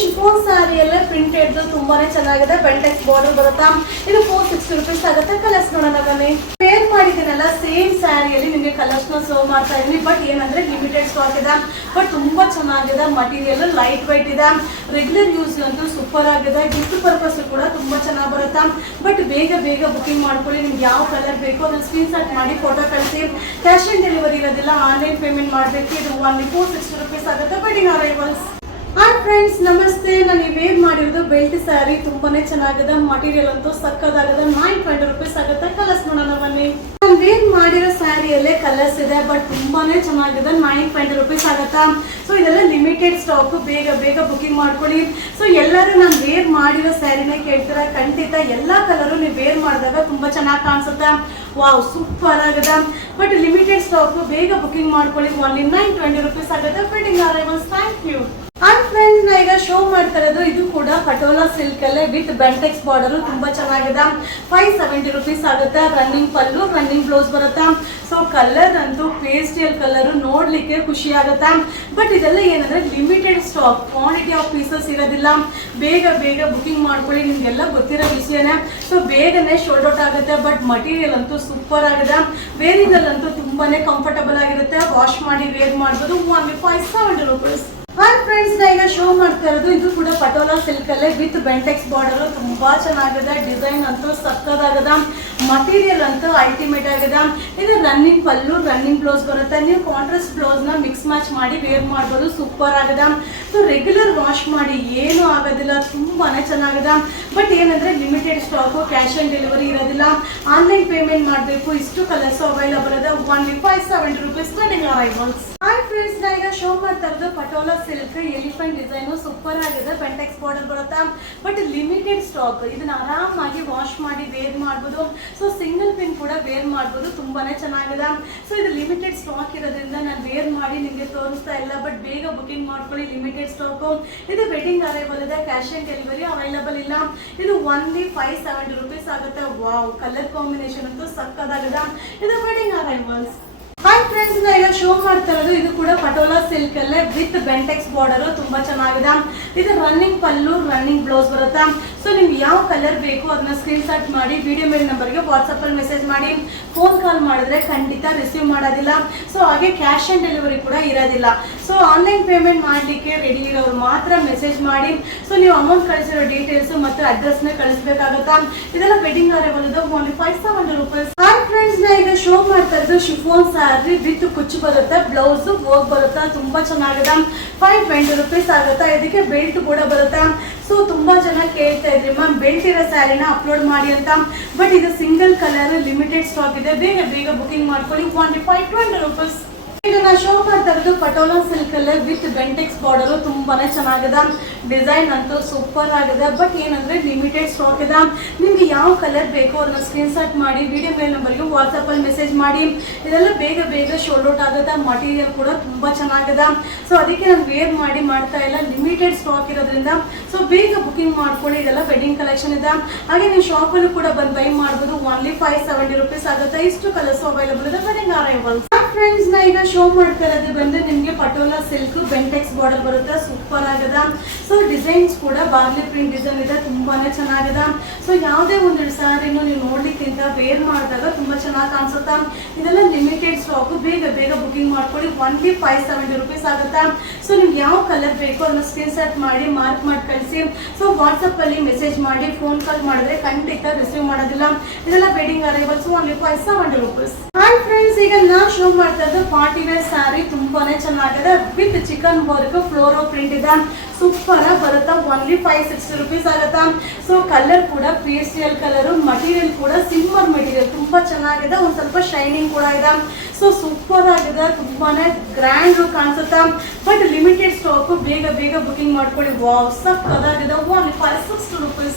Chiffon ಸ್ಯಾರಿಯಲ್ಲೇ printed ತುಂಬಾನೇ ಚೆನ್ನಾಗಿದೆ. ಬೆಲ್ಟೆಕ್ಸ್ border ಬರುತ್ತಾ. ಇದು 460 rupees ಆಗುತ್ತೆ. ಕಲರ್ಸ್ ನೋಡೋಣ ಬನ್ನಿ. ವೇರ್ ಮಾಡಿದ್ದೀನಲ್ಲ ಸೇಮ್ ಸ್ಯಾರಿಯಲ್ಲಿ ನಿಮಗೆ ಕಲರ್ಸ್ ನ ಸರ್ವ್ ಮಾಡ್ತಾ ಇದೀನಿ. ಬಟ್ ಏನಂದ್ರೆ ಲಿಮಿಟೆಡ್ ಸ್ಟಾಕ್ ಇದೆ. ಬಟ್ ತುಂಬಾ ಚೆನ್ನಾಗಿದೆ. ಮಟೀರಿಯಲ್ ಲೈಟ್ ವೈಟ್ ಇದೆ. ರೆಗ್ಯುಲರ್ ಯೂಸ್ ಅಂತೂ ಸೂಪರ್ ಆಗಿದೆ. ಗಿಫ್ಟ್ ಪರ್ಪಸ್ ಕೂಡ ತುಂಬಾ ಚೆನ್ನಾಗಿ ಬರುತ್ತಾ. ಬಟ್ ಬೇಗ ಬೇಗ ಬುಕಿಂಗ್ ಮಾಡ್ಕೊಳ್ಳಿ. ನಿಮ್ಗೆ ಯಾವ ಕಲರ್ ಬೇಕೋ ಅದನ್ನ ಸ್ಕ್ರೀನ್ ಶಾಟ್ ಮಾಡಿ ಫೋಟೋ ಕಳಿಸಿ. ಕ್ಯಾಶ್ ಆನ್ ಡೆಲಿವರಿ ಇರೋದಿಲ್ಲ, ಆನ್ಲೈನ್ ಪೇಮೆಂಟ್ ಮಾಡಬೇಕು. ಇದು ಓನ್ಲಿ 460 rupees ಆಗುತ್ತೆ. Wedding arrivals. ಹಾಯ್ ಫ್ರೆಂಡ್ಸ್, ನಮಸ್ತೆ. ನಾನು ವೇರ್ ಮಾಡಿರೋದು ಬೆಲ್ಟ್ ಸ್ಯಾರಿ ತುಂಬಾನೇ ಚೆನ್ನಾಗಿದೆ. ಮಟೀರಿಯಲ್ ಅಂತೂ ಸಕ್ಕದಾಗಿದೆ. 920 rupees ಆಗುತ್ತೆ. ಕಲರ್ಸ್ ನೋಡೋಣ ಬನ್ನಿ. ನಾನು ವೇರ್ ಮಾಡಿರೋ ಸ್ಯಾರಿಯಲ್ಲೇ ಕಲರ್ಸ್ ಇದೆ. ಬಟ್ ತುಂಬಾನೇ ಚೆನ್ನಾಗಿದೆ. 920 rupees ಆಗುತ್ತಾ. ಸೊ ಇದೆಲ್ಲ ಲಿಮಿಟೆಡ್ ಸ್ಟಾಕ್. ಬೇಗ ಬೇಗ ಬುಕಿಂಗ್ ಮಾಡ್ಕೊಳ್ಳಿ. ಸೊ ಎಲ್ಲರೂ ನಾನು ವೇರ್ ಮಾಡಿರೋ ಸ್ಯಾರಿನೇ ಕೇಳ್ತೀರಾ. ಖಂಡಿತ ಎಲ್ಲಾ ಕಲರು ನೀವು ವೇರ್ ಮಾಡಿದಾಗ ತುಂಬಾ ಚೆನ್ನಾಗಿ ಕಾಣಿಸುತ್ತೆ. ವಾವ್, ಸೂಪರ್ ಆಗಿದೆ. But limited stock. ಬೇಗ ಬುಕಿಂಗ್ ಮಾಡ್ಕೊಳ್ಳಿ. ಓನ್ಲಿ 920 rupees ಆಗುತ್ತೆ. Wedding arrivals. Thank you. Hi friends, ನಾ ಈಗ ಶೋ ಮಾಡ್ತಾ ಇರೋದು ಇದು ಕೂಡ ಪಟೋಲಾ ಸಿಲ್ಕ್ ಅಲ್ಲೇ ವಿತ್ ಬೆಲ್ಟೆಕ್ಸ್ ಬಾರ್ಡರ್ ತುಂಬಾ ಚೆನ್ನಾಗಿದೆ. 570 rupees ಆಗುತ್ತೆ. ರನ್ನಿಂಗ್ ಪಲ್ಲು, ರನ್ನಿಂಗ್ ಬ್ಲೌಸ್ ಬರುತ್ತೆ. ಸೊ ಕಲರ್ ಅಂತೂ ಪೇಸ್ಟಲ್ ಕಲರ್, ನೋಡ್ಲಿಕ್ಕೆ ಖುಷಿ ಆಗುತ್ತೆ. ಬಟ್ ಇದೆಲ್ಲ ಏನಂದ್ರೆ limited stock, quantity of pieces ಇರೋದಿಲ್ಲ. ಬೇಗ ಬೇಗ ಬುಕಿಂಗ್ ಮಾಡ್ಕೊಳ್ಳಿ. ನಿಮ್ಗೆಲ್ಲ ಗೊತ್ತಿರೋ ವಿಷಯನೇ. ಸೊ ಬೇಗನೆ ಶೋಲ್ಡ್ ಔಟ್ ಆಗುತ್ತೆ. ಬಟ್ ಮಟೀರಿಯಲ್ ಅಂತೂ ಸೂಪರ್ ಆಗಿದೆ. ವೇರಿಂಗಲ್ಲಂತೂ ತುಂಬಾನೇ ಕಂಫರ್ಟಬಲ್ ಆಗಿರುತ್ತೆ. ವಾಶ್ ಮಾಡಿ ವೇರ್ ಮಾಡ್ಬೋದು. Only 570 rupees. ಹಾಯ್ ಫ್ರೆಂಡ್ಸ್, ನಾ ಈಗ ಶೋ ಮಾಡ್ತಾ ಇರೋದು ಇದು ಕೂಡ ಪಟೋಲಾ ಸಿಲ್ಕ್ ಅಲ್ಲೇ ವಿತ್ ಬೆಂಟೆಕ್ಸ್ ಬಾರ್ಡರ್ ತುಂಬಾ ಚೆನ್ನಾಗಿದೆ. ಡಿಸೈನ್ ಅಂತೂ ಸಕ್ಕದಾಗದ. ಮಟೀರಿಯಲ್ ಅಂತೂ ಅಲ್ಟಿಮೇಟ್ ಆಗಿದೆ. ಇದು ರನ್ನಿಂಗ್ ಪಲ್ಲು, ರನ್ನಿಂಗ್ ಬ್ಲೌಸ್ ಬರುತ್ತೆ. ನೀವು ಕಾಂಟ್ರಾಸ್ಟ್ ಬ್ಲೌಸ್ ನ ಮಿಕ್ಸ್ ಮ್ಯಾಚ್ ಮಾಡಿ ವೇರ್ ಮಾಡ್ಬೋದು. ಸೂಪರ್ ಆಗಿದೆ. ಸೊ ರೆಗ್ಯುಲರ್ ವಾಶ್ ಮಾಡಿ ಏನು ಆಗೋದಿಲ್ಲ. ತುಂಬಾನೇ ಚೆನ್ನಾಗಿದೆ. ಬಟ್ ಏನಂದ್ರೆ limited stock, cash on delivery ಇರೋದಿಲ್ಲ, ಆನ್ಲೈನ್ ಪೇಮೆಂಟ್ ಮಾಡಬೇಕು. ಇಷ್ಟು ಕಲರ್ಸ್ ಅವೈಲಬಲ್ ಇದೆ. Only 570 rupees. Wedding arrivals. Hi friends, ನಾ ಈಗ ಶೋ ಮಾಡ್ತಾ ಇರೋದು patola silk elephant design super ಆಗಿದೆ. ಬೆಂಟೆಕ್ಸ್ ಬಾರ್ಡರ್ ಬರುತ್ತಾ. But limited stock. ಇದನ್ನ ಆರಾಮಾಗಿ ವಾಶ್ ಮಾಡಿ ವೇರ್ ಮಾಡ್ಬೋದು. ಸೊ ಸಿಂಗಲ್ ಪಿನ್ ಕೂಡ ವೇರ್ ಮಾಡ್ಬೋದು. ತುಂಬಾನೇ ಚೆನ್ನಾಗಿದೆ. ಸೊ ಇದು ಲಿಮಿಟೆಡ್ ಸ್ಟಾಕ್ ಇರೋದ್ರಿಂದ ನಾನು ವೇರ್ ಮಾಡಿ ನಿಮಗೆ ತೋರಿಸ್ತಾ ಇಲ್ಲ. ಬಟ್ ಬೇಗ ಬುಕಿಂಗ್ ಮಾಡ್ಕೊಳ್ಳಿ. Limited stock. ಇದು ವೆಡ್ಡಿಂಗ್ ಅರೈವಲ್ ಇದೆ. ಕ್ಯಾಶ್ ಆನ್ ಡೆಲಿವರಿ ಅವೈಲಬಲ್ ಇಲ್ಲ. ಇದು ಓನ್ಲಿ 570 rupees ಆಗುತ್ತೆ. ವಾವ್, ಕಲರ್ ಕಾಂಬಿನೇಷನ್ ಅಂತೂ ಸಕ್ಕದಾಗಿದೆ. ಇದು ವೆಡ್ಡಿಂಗ್ ಅರೈವಲ್ಸ್. ಹಾಯ್ ಫ್ರೆಂಡ್ಸ್, ನಾ ಈಗ ಶೋ ಮಾಡ್ತಾ ಇರೋದು ಇದು ಕೂಡ ಪಟೋಲಾ ಸಿಲ್ಕ್ ಅಲ್ಲೇ ವಿತ್ ಬೆಂಟೆಕ್ಸ್ ಬಾರ್ಡರ್ ತುಂಬಾ ಚೆನ್ನಾಗಿದೆ. ಇದು ರನ್ನಿಂಗ್ ಪಲ್ಲು, ರನ್ನಿಂಗ್ ಬ್ಲೌಸ್ ಬರುತ್ತಾ. ಸೊ ನಿಮ್ಗೆ ಯಾವ ಕಲರ್ ಬೇಕು ಅದನ್ನ ಸ್ಕ್ರೀನ್ ಶಾಟ್ ಮಾಡಿ ವಿಡಿಯೋ ಮೇಲೆ ನಂಬರ್ಗೆ ವಾಟ್ಸಪ್ ಅಲ್ಲಿ ಮೆಸೇಜ್ ಮಾಡಿ. ಫೋನ್ ಕಾಲ್ ಮಾಡಿದ್ರೆ ಖಂಡಿತ ರಿಸೀವ್ ಮಾಡೋದಿಲ್ಲ. ಸೊ ಹಾಗೆ ಕ್ಯಾಶ್ ಆನ್ ಡೆಲಿವರಿ ಕೂಡ ಇರೋದಿಲ್ಲ. ಸೊ ಆನ್ಲೈನ್ ಪೇಮೆಂಟ್ ಮಾಡಲಿಕ್ಕೆ ರೆಡಿ ಇರೋರು ಮಾತ್ರ ಮೆಸೇಜ್ ಮಾಡಿ. ಸೊ ನೀವು ಅಮೌಂಟ್ ಕಳಿಸಿರೋ ಡೀಟೇಲ್ಸ್ ಮತ್ತು ಅಡ್ರೆಸ್ ನ ಕಳಿಸ್ಬೇಕಾಗುತ್ತಾ. ಇದೆಲ್ಲ ವೆಡ್ಡಿಂಗ್ ಅರೈವಲ್ ಇದೆ. Only 570 rupees. ಹಾಯ್ ಫ್ರೆಂಡ್ಸ್, ನಾ ಈಗ ಶೋ ಮಾಡ್ತಾ ಇರೋದು ಶಿಫಾನ್ ಸ್ಯಾರಿ ವಿತ್ ಕುಚ್ಚು ಬರುತ್ತೆ. ಬ್ಲೌಸ್ ಹೋಗ್ ಬರುತ್ತೆ. ತುಂಬಾ ಚೆನ್ನಾಗಿದೆ. 520 rupees ಆಗುತ್ತೆ. ಇದಕ್ಕೆ ಬೆಲ್ಟ್ ಕೂಡ ಬರುತ್ತೆ. ಸೊ ತುಂಬಾ ಜನ ಕೇಳ್ತಾ ಇದ್ರಿ ಮ್ಯಾಮ್ ಬೆಲ್ಟ್ ಇರೋ ಸ್ಯಾರಿನ ಅಪ್ಲೋಡ್ ಮಾಡಿ ಅಂತ. ಬಟ್ ಇದು ಸಿಂಗಲ್ ಕಲರ್, ಲಿಮಿಟೆಡ್ ಸ್ಟಾಕ್ ಇದೆ. ಬೇಗ ಬೇಗ ಬುಕಿಂಗ್ ಮಾಡ್ಕೊಳ್ಳಿ. Only 520 rupees. ಈಗ ನಾ ಶೋ ಮಾಡ್ತಾ ಇರೋದು ಪಟೋಲಾ ಸಿಲ್ಕ್ ಅಲ್ಲೇ ವಿತ್ ಬೆಂಟೆಕ್ಸ್ ಬಾರ್ಡರ್ ತುಂಬಾನೇ ಚೆನ್ನಾಗಿದೆ. ಡಿಸೈನ್ ಅಂತೂ ಸೂಪರ್ ಆಗಿದೆ. ಬಟ್ ಏನಂದ್ರೆ ಲಿಮಿಟೆಡ್ ಸ್ಟಾಕ್ ಇದೆ. ನಿಮ್ಗೆ ಯಾವ ಕಲರ್ ಬೇಕೋ ಅದನ್ನ ಸ್ಕ್ರೀನ್ ಶಾಟ್ ಮಾಡಿ ವಿಡಿಯೋ ಮೇಲೆ ನಂಬರ್ಗೆ ವಾಟ್ಸಪ್ ಅಲ್ಲಿ ಮೆಸೇಜ್ ಮಾಡಿ. ಇದೆಲ್ಲ ಬೇಗ ಬೇಗ ಶೋಲ್ಡ್ ಔಟ್ ಆಗುತ್ತೆ. ಮಟೀರಿಯಲ್ ಕೂಡ ತುಂಬಾ ಚೆನ್ನಾಗಿದೆ. ಸೊ ಅದಕ್ಕೆ ನಾನು ವೇರ್ ಮಾಡಿ ಮಾಡ್ತಾ ಇಲ್ಲ. ಲಿಮಿಟೆಡ್ ಸ್ಟಾಕ್ ಇರೋದ್ರಿಂದ ಸೊ ಬೇಗ ಬುಕಿಂಗ್ ಮಾಡ್ಕೊಳ್ಳಿ. ಇದೆಲ್ಲ ವೆಡ್ಡಿಂಗ್ ಕಲೆಕ್ಷನ್ ಇದೆ. ಹಾಗೆ ನೀವು ಶಾಪ್ ಅಲ್ಲೂ ಕೂಡ ಬಂದು ಬೈ ಮಾಡ್ಬೋದು. ಓನ್ಲಿ 570 rupees ಆಗುತ್ತೆ. ಇಷ್ಟು ಕಲರ್ಸ್ ಅವೈಲಬಲ್ ಇದೆ. Wedding arrivals. ಫ್ರೆಂಡ್ಸ್, ನಾ ಈಗ ಶೋ ಮಾಡ್ತಾ ಇರೋದು ಬಂದು ನಿಮ್ಗೆ ಪಟೋಲಾ ಸಿಲ್ಕ್ ಬೆಂಟೆಕ್ಸ್ ಬಾರ್ಡರ್ ಬರುತ್ತೆ. ಸೂಪರ್ ಆಗಿದೆ. ಸೊ ಡಿಸೈನ್ಸ್ ಕೂಡ ಬಾರ್ಲಿ ಪ್ರಿಂಟ್ ಡಿಸೈನ್ ಇದೆ. ತುಂಬಾನೇ ಚೆನ್ನಾಗಿದೆ. ಸೊ ಯಾವುದೇ ಒಂದು ಸ್ಯಾರಿನೂ ನೀವು ನೋಡ್ಲಿಕ್ಕಿಂತ ವೇರ್ ಮಾಡಿದಾಗ ತುಂಬಾ ಚೆನ್ನಾಗಿ ಕಾಣಿಸುತ್ತಾ. ಇದೆಲ್ಲ ಲಿಮಿಟೆಡ್ ಸ್ಟಾಕ್. ಬೇಗ ಬೇಗ ಬುಕಿಂಗ್ ಮಾಡ್ಕೊಳ್ಳಿ. ಓನ್ಲಿ 570 rupees ಆಗುತ್ತಾ. ಸೊ ನಿಮ್ಗೆ ಯಾವ ಕಲರ್ ಬೇಕೋ ಅದನ್ನ ಸ್ಕ್ರೀನ್ ಶಾಟ್ ಮಾಡಿ ಮಾರ್ಕ್ ಮಾಡಿ ಕಳಿಸಿ. ಸೊ ವಾಟ್ಸಪ್ ಅಲ್ಲಿ ಮೆಸೇಜ್ ಮಾಡಿ. ಫೋನ್ ಕಾಲ್ ಮಾಡಿದ್ರೆ ಖಂಡಿತ ರಿಸೀವ್ ಮಾಡೋದಿಲ್ಲ. ಇದೆಲ್ಲ wedding arrivals. Only 570 rupees. Hi friends, ಈಗ ನಾ ಶೋ ಮಾಡ್ತಾ ಇದ್ದು ಪಾರ್ಟಿ ವೇರ್ ಸ್ಯಾರಿ ತುಂಬಾನೇ ಚೆನ್ನಾಗಿದೆ. With chicken work, fluoro print ಇದೆ. ಸೂಪರ್ ಆಗಿ ಬರುತ್ತಾ. ಓನ್ಲಿ 560 rupees ಆಗುತ್ತಾ. ಸೊ ಕಲರ್ ಕೂಡ ಪೇಸ್ಟಲ್ ಕಲರ್. ಮಟೀರಿಯಲ್ ಕೂಡ ಸಿಲ್ವರ್ ಮೆಟೀರಿಯಲ್ ತುಂಬಾ ಚೆನ್ನಾಗಿದೆ. ಒಂದ್ ಸ್ವಲ್ಪ ಶೈನಿಂಗ್ ಕೂಡ ಇದೆ. ಸೊ ಸೂಪರ್ ಆಗಿದೆ. ತುಂಬಾನೇ ಗ್ರ್ಯಾಂಡ್ ಲುಕ್ ಕಾಣಿಸುತ್ತಾ. But limited stock. ಬೇಗ ಬೇಗ ಬುಕಿಂಗ್ ಮಾಡ್ಕೊಳ್ಳಿ. ವಾವ್, ಸಕ್ಕದಾಗಿದೆ. Only 560 rupees.